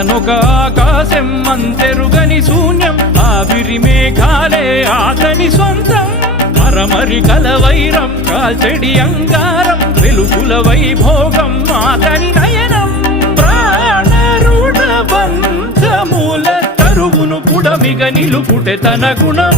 అతనొక ఆకాశం అంతెరుగని శూన్యం, ఆవిరి మేఘాలే అతని సొంతం. మరమరి కల వైరం కాల్చెడి అంగారం, వెలుగుల వైభోగం అతని నయనం. ప్రాణరుణ బంధముల తరువును పుడమిగ నిలుపుటె తన గుణం.